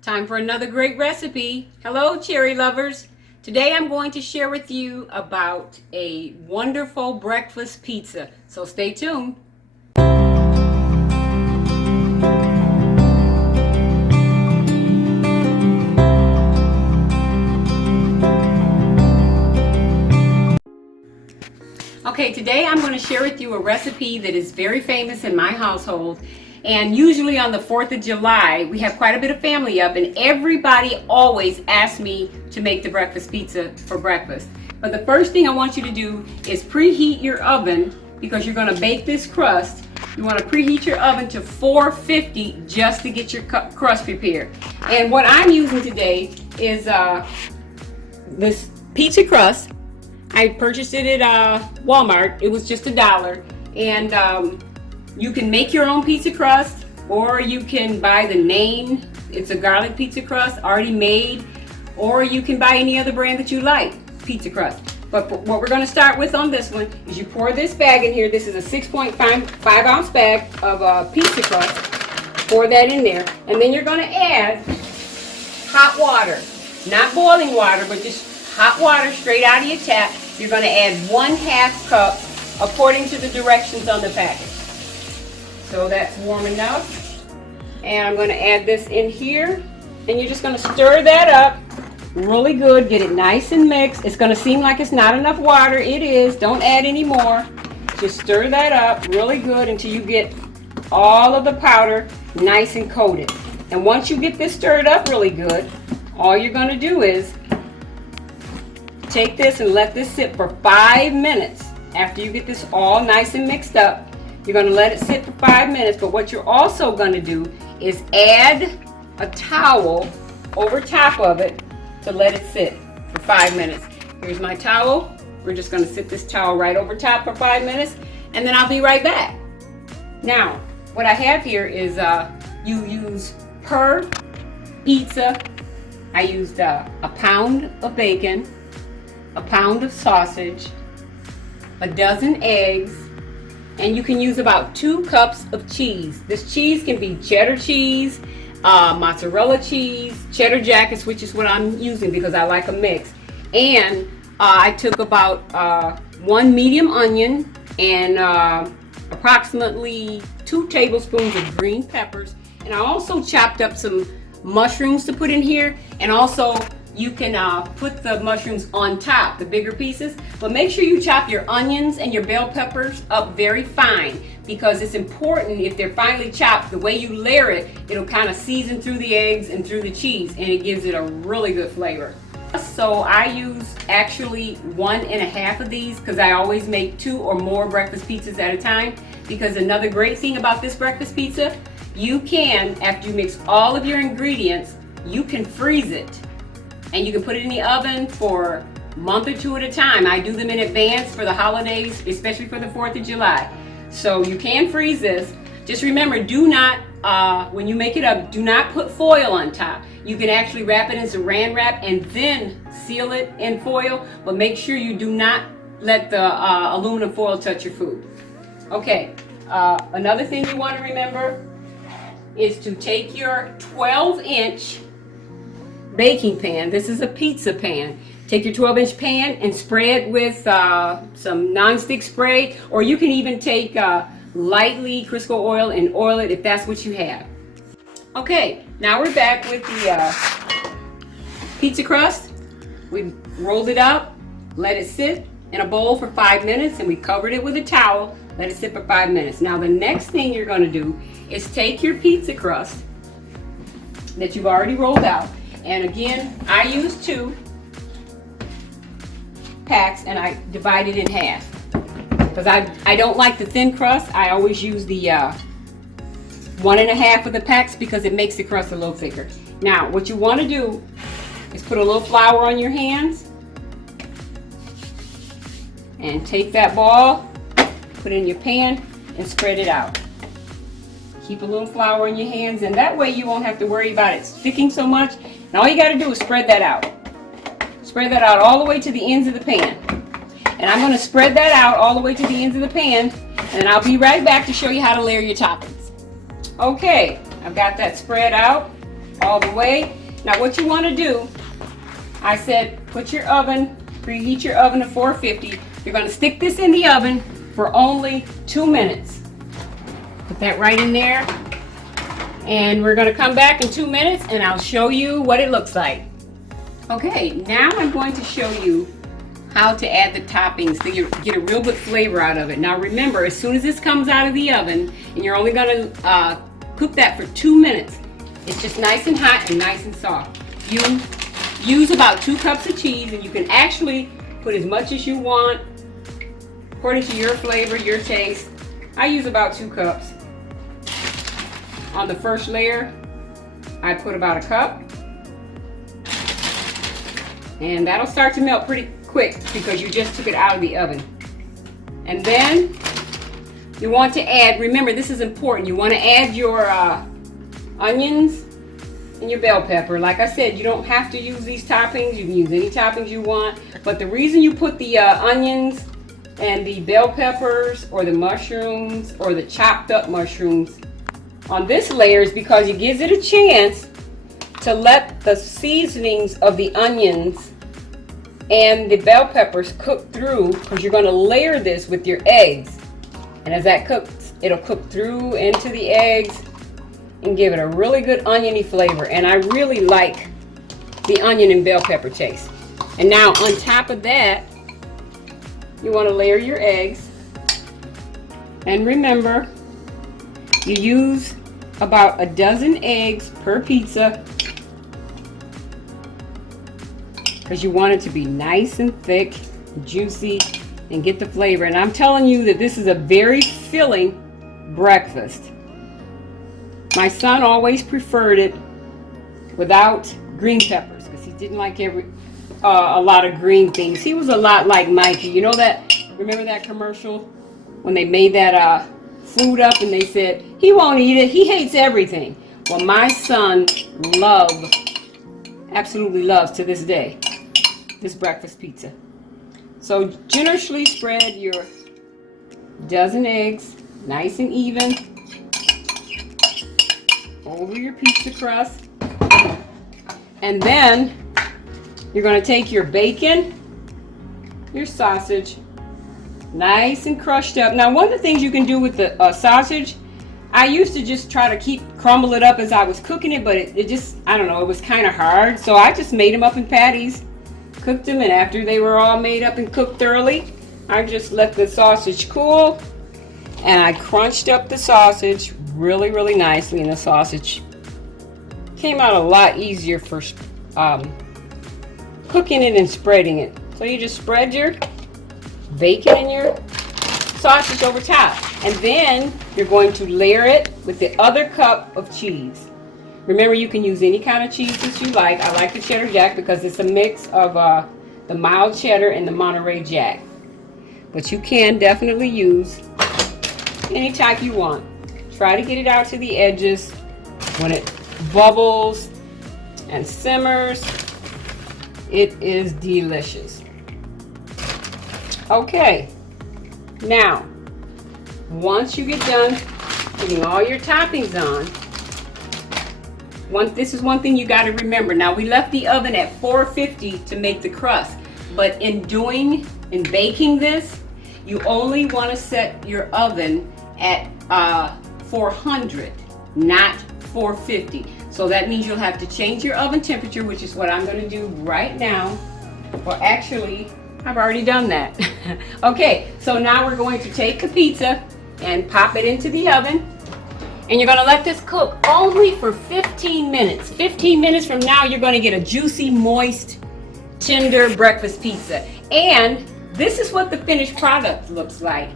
Time for another great recipe. Hello, cherry lovers. Today I'm going to share with you about a wonderful breakfast pizza. So stay tuned. Okay, today I'm going to share with you a recipe that is very famous in my household. And usually on the 4th of July, we have quite a bit of family up, and everybody always asks me to make the breakfast pizza for breakfast. But the first thing I want you to do is preheat your oven, because you're going to bake this crust. You want to preheat your oven to 450 just to get your crust prepared. And what I'm using today is this pizza crust. I purchased it at Walmart. It was just $1. And you can make your own pizza crust, or you can buy the name. It's a garlic pizza crust already made, or you can buy any other brand that you like, pizza crust. But what we're going to start with on this one is you pour this bag in here. This is a 6.5 ounce bag of pizza crust. Pour that in there, and then you're going to add hot water, not boiling water, but just hot water straight out of your tap. You're going to add 1/2 cup according to the directions on the package. So that's warm enough. And I'm going to add this in here. And you're just going to stir that up really good. Get it nice and mixed. It's going to seem like it's not enough water. It is. Don't add any more. Just stir that up really good until you get all of the powder nice and coated. And once you get this stirred up really good, all you're going to do is take this and let this sit for 5 minutes. After you get this all nice and mixed up, you're going to let it sit for 5 minutes. But what you're also going to do is add a towel over top of it to let it sit for 5 minutes. Here's my towel. We're just going to sit this towel right over top for 5 minutes, and then I'll be right back. Now, what I have here is you use per pizza. I used a pound of bacon, a pound of sausage, a dozen eggs, and you can use about 2 cups of cheese. This cheese can be cheddar cheese, mozzarella cheese, cheddar jackets, which is what I'm using because I like a mix. And I took about 1 medium onion and approximately 2 tablespoons of green peppers. And I also chopped up some mushrooms to put in here, and also you can put the mushrooms on top, the bigger pieces, but make sure you chop your onions and your bell peppers up very fine, because it's important if they're finely chopped, the way you layer it, it'll kind of season through the eggs and through the cheese, and it gives it a really good flavor. So I use actually 1.5 of these because I always make 2 or more breakfast pizzas at a time. Because another great thing about this breakfast pizza, you can, after you mix all of your ingredients, you can freeze it. And you can put it in the oven for a month or 2 at a time. I do them in advance for the holidays, especially for the 4th of July. So you can freeze this. Just remember, do not, when you make it up, do not put foil on top. You can actually wrap it in saran wrap and then seal it in foil, but make sure you do not let the aluminum foil touch your food. Okay, another thing you want to remember is to take your 12-inch baking pan. This is a pizza pan. Take your 12-inch pan and spray it with some nonstick spray, or you can even take lightly Crisco oil and oil it if that's what you have. Okay, now we're back with the pizza crust. We rolled it up, let it sit in a bowl for 5 minutes, and we covered it with a towel, let it sit for 5 minutes. Now the next thing you're going to do is take your pizza crust that you've already rolled out. And again, I use 2 packs and I divide it in half. Because I don't like the thin crust. I always use the 1.5 of the packs because it makes the crust a little thicker. Now, what you want to do is put a little flour on your hands. And take that ball, put it in your pan, and spread it out. Keep a little flour in your hands, and that way you won't have to worry about it sticking so much. And all you got to do is spread that out. Spread that out all the way to the ends of the pan. And I'm going to spread that out all the way to the ends of the pan, and I'll be right back to show you how to layer your toppings. Okay, I've got that spread out. all the way. Now what you want to do, I said put your oven, preheat your oven to 450. You're going to stick this in the oven for only 2 minutes. Put that right in there. And we're going to come back in 2 minutes and I'll show you what it looks like. Okay, now I'm going to show you how to add the toppings to get a real good flavor out of it. Now remember, as soon as this comes out of the oven, and you're only going to cook that for 2 minutes, it's just nice and hot and nice and soft. You use about 2 cups of cheese, and you can actually put as much as you want according to your flavor, your taste. I use about 2 cups. On the first layer, I put about a cup. And that'll start to melt pretty quick because you just took it out of the oven. And then you want to add, remember this is important, you want to add your onions and your bell pepper. Like I said, you don't have to use these toppings, you can use any toppings you want, but the reason you put the onions and the bell peppers or the mushrooms or the chopped up mushrooms on this layer is because it gives it a chance to let the seasonings of the onions and the bell peppers cook through, because you're going to layer this with your eggs. And as that cooks, it'll cook through into the eggs and give it a really good oniony flavor. And I really like the onion and bell pepper taste. And now on top of that, you want to layer your eggs. And remember, you use about a dozen eggs per pizza, because you want it to be nice and thick, juicy, and get the flavor. And I'm telling you that this is a very filling breakfast. My son always preferred it without green peppers because he didn't like a lot of green things. He was a lot like Mikey. You know that? Remember that commercial when they made that food up and they said he won't eat it, he hates everything. Well, my son absolutely loves to this day this breakfast pizza. So generously spread your dozen eggs nice and even over your pizza crust, and then you're going to take your bacon, your sausage, nice and crushed up. Now one of the things you can do with the sausage, I used to just try to crumble it up as I was cooking it, but it just, I don't know, it was kind of hard. So I just made them up in patties, cooked them, and after they were all made up and cooked thoroughly, I just let the sausage cool, and I crunched up the sausage really, really nicely, and the sausage came out a lot easier for cooking it and spreading it. So you just spread your bacon and your sausage over top, and then you're going to layer it with the other cup of cheese. Remember, you can use any kind of cheese that you like. I like the cheddar jack because it's a mix of the mild cheddar and the Monterey Jack, but you can definitely use any type you want. Try to get it out to the edges. When it bubbles and simmers, it is delicious. Okay, now once you get done putting all your toppings on, this is one thing you got to remember. Now we left the oven at 450 to make the crust, but in baking this, you only want to set your oven at 400, not 450. So that means you'll have to change your oven temperature, which is what I'm going to do right now. Well, actually, I've already done that. Okay, so now we're going to take the pizza and pop it into the oven. And you're going to let this cook only for 15 minutes. 15 minutes from now, you're going to get a juicy, moist, tender breakfast pizza. And this is what the finished product looks like.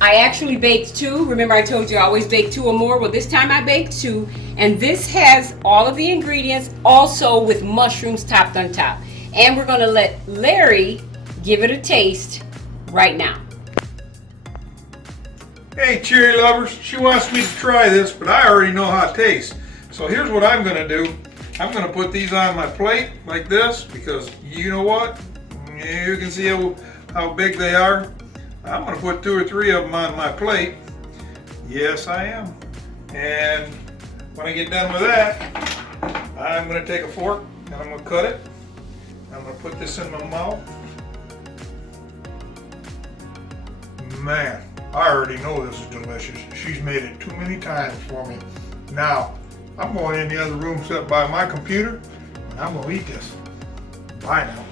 I actually baked 2. Remember I told you I always bake 2 or more? Well, this time I baked 2. And this has all of the ingredients, also with mushrooms topped on top. And we're going to let Larry give it a taste right now. Hey cherry lovers, she wants me to try this, but I already know how it tastes. So here's what I'm going to do. I'm going to put these on my plate like this, because you know what? You can see how big they are. I'm going to put 2 or 3 of them on my plate. Yes, I am. And when I get done with that, I'm going to take a fork and I'm going to cut it. I'm going to put this in my mouth. Man, I already know this is delicious. She's made it too many times for me. Now, I'm going in the other room set by my computer and I'm going to eat this. Bye now.